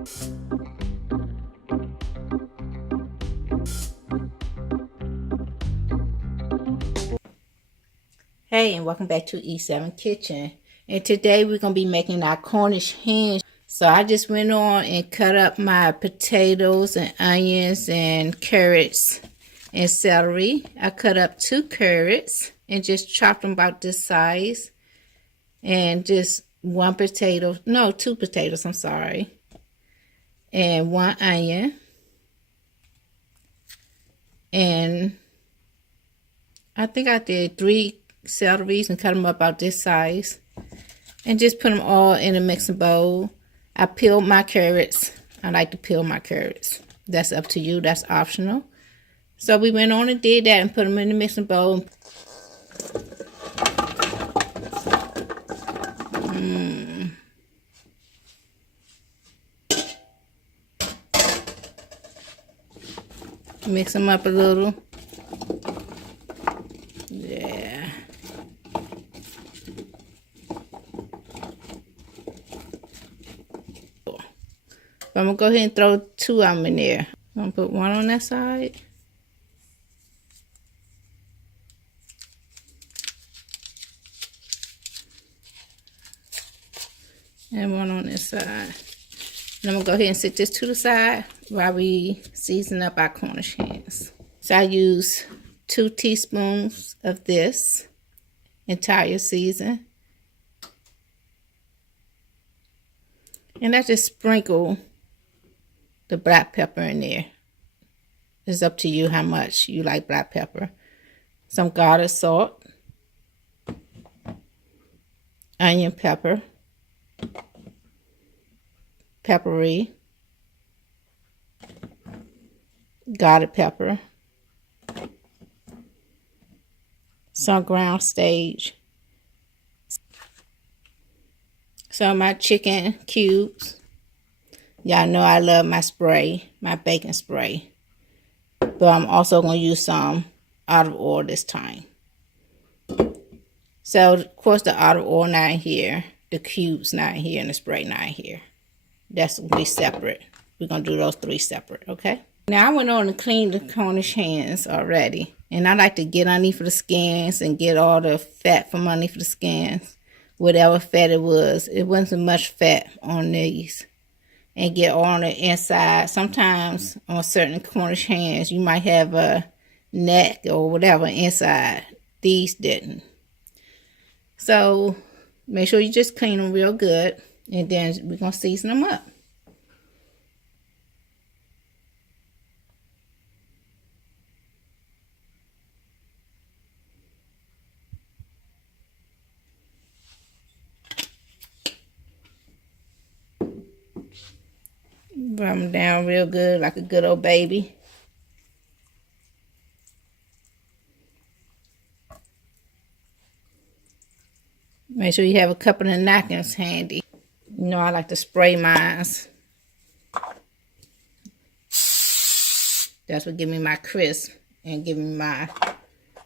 Hey, and welcome back to E7 Kitchen. And today we're going to be making our Cornish hens. So I just went on and cut up my potatoes and onions and carrots and celery. I cut up 2 carrots and just chopped them about this size. And just 2 potatoes, I'm sorry. And 1 onion. And I think I did 3 celeries and cut them up about this size. And just put them all in a mixing bowl. I peeled my carrots. I like to peel my carrots. That's up to you. That's optional. So we went on and did that and put them in the mixing bowl. Mix them up a little. Yeah. I'm going to go ahead and throw 2 of them in there. I'm going to put 1 on that side. And 1 on this side. And I'm going to go ahead and set this to the side while we season up our Cornish hens. So I use 2 teaspoons of this entire season. And I just sprinkle the black pepper in there. It's up to you how much you like black pepper. Some garlic salt. Onion pepper. Peppery. Garlic pepper. Some ground sage. Some of my chicken cubes. Y'all know I love my spray, my bacon spray. But I'm also going to use some olive oil this time. So, of course, the olive oil not here. The cubes not here and the spray not here. That's going to be separate. We're going to do those 3 separate, okay? Now, I went on and cleaned the Cornish hens already. And I like to get underneath the skins and get all the fat from underneath the skins. Whatever fat it was. It wasn't much fat on these. And get on the inside. Sometimes on certain Cornish hens, you might have a neck or whatever inside. These didn't. So, make sure you just clean them real good. And then we're going to season them up. Rub them down real good like a good old baby. Make sure you have a couple of napkins handy. You know I like to spray mine. That's what give me my crisp and give me my,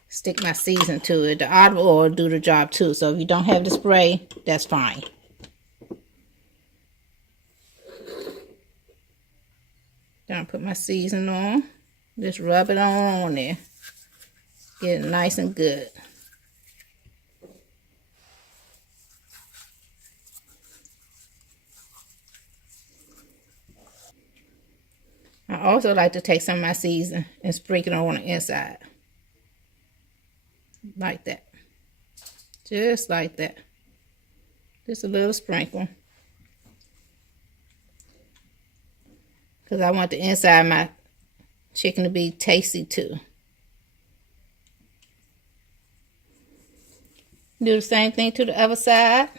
stick my season to it. The olive oil do the job too. So if you don't have the spray, that's fine. Then I put my season on. Just rub it on there. Get it nice and good. I also like to take some of my season and sprinkle it on the inside. Like that. Just like that. Just a little sprinkle. Because I want the inside of my chicken to be tasty too. Do the same thing to the other side.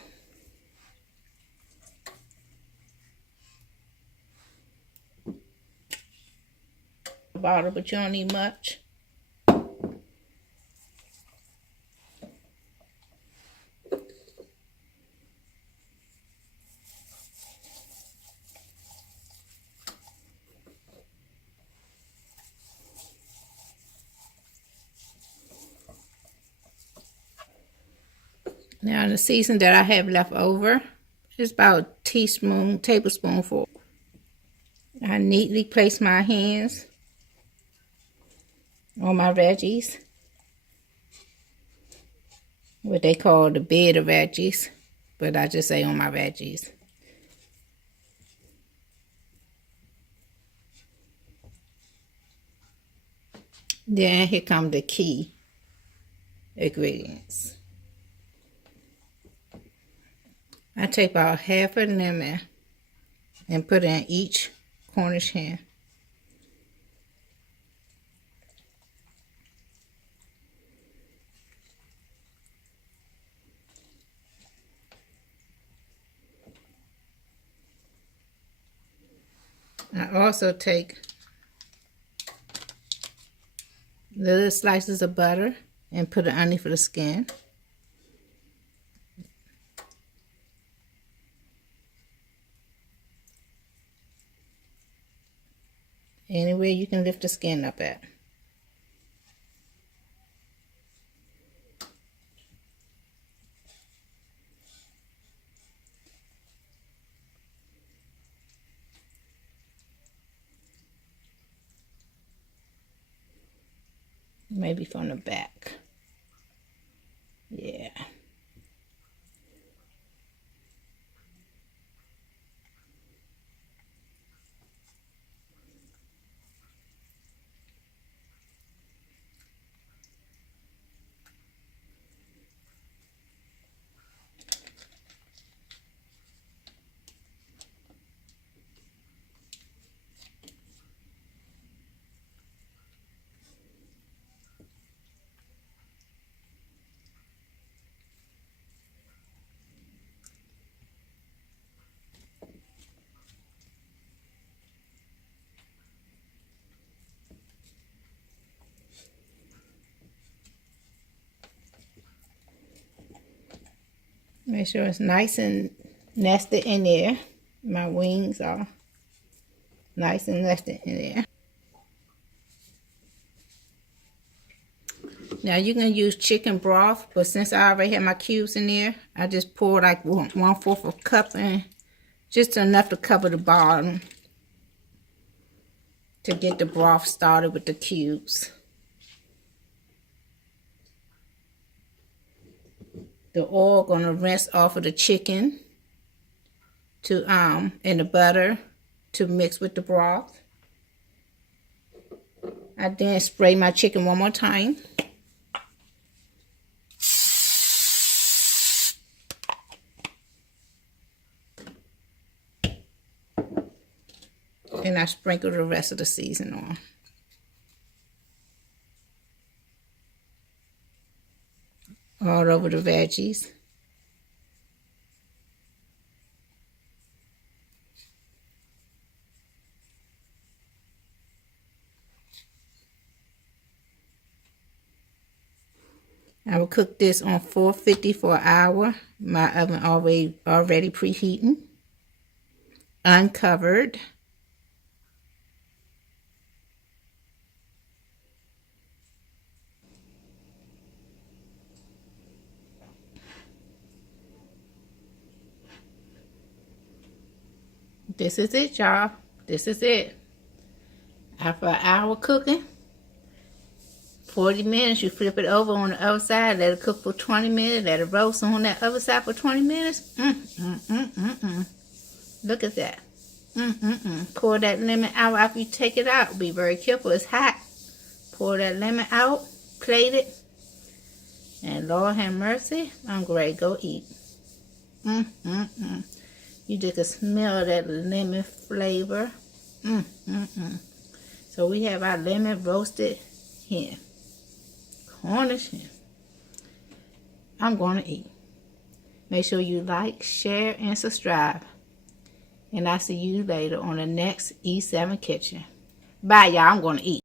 Bottle, but you don't need much. Now the season that I have left over is about a tablespoonful. I neatly place my hands on my veggies, what they call the bed of veggies, but I just say on my veggies. Then here come the key ingredients. I take about half a lemon and put in each Cornish hen. I also take little slices of butter and put it underneath the skin. Anywhere you can lift the skin up at. Maybe from the back. Yeah. Make sure it's nice and nested in there. My wings are nice and nested in there. Now you can use chicken broth, but since I already have my cubes in there, I just pour like 1/4 of a cup in, just enough to cover the bottom to get the broth started with the cubes. The oil gonna rinse off of the chicken to and the butter to mix with the broth. I then spray my chicken one more time. And I sprinkle the rest of the seasoning on. All over the veggies. I will cook this on 450 for an hour. My oven already preheating. Uncovered. This is it, y'all. This is it. After an hour cooking, 40 minutes, you flip it over on the other side, let it cook for 20 minutes, let it roast on that other side for 20 minutes. Look at that. Pour that lemon out after you take it out. Be very careful, it's hot. Pour that lemon out, plate it, and Lord have mercy, I'm ready to go eat. You just can smell that lemon flavor. So we have our lemon roasted hen. Cornish hen. I'm going to eat. Make sure you like, share, and subscribe. And I'll see you later on the next E7 Kitchen. Bye, y'all. I'm going to eat.